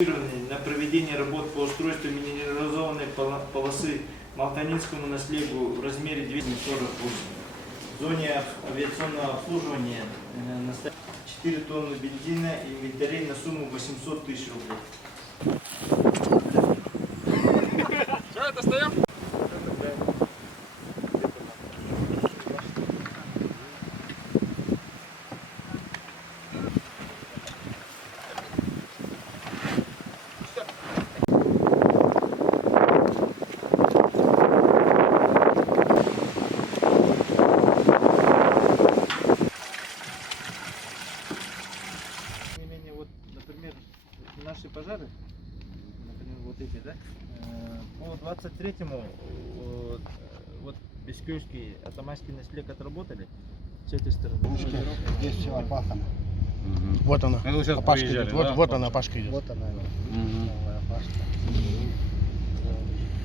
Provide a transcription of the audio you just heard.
На проведение работ по устройству минерализованной полосы Малтанинскому наследию в размере 248. В зоне авиационного обслуживания 4 тонны бензина и инвентарей на сумму 800 тысяч рублей. Что это, стоим? Вот, например, наши пожары, например, вот эти, да, по 23-му вот Бескёйский, Атаманский наследие отработали с этой стороны. Здесь все опахано. Вот она. Это вы сейчас Опашка приезжали, идет. Вот, да? вот она, опашка идет. Вот она, Мгм. новая опашка.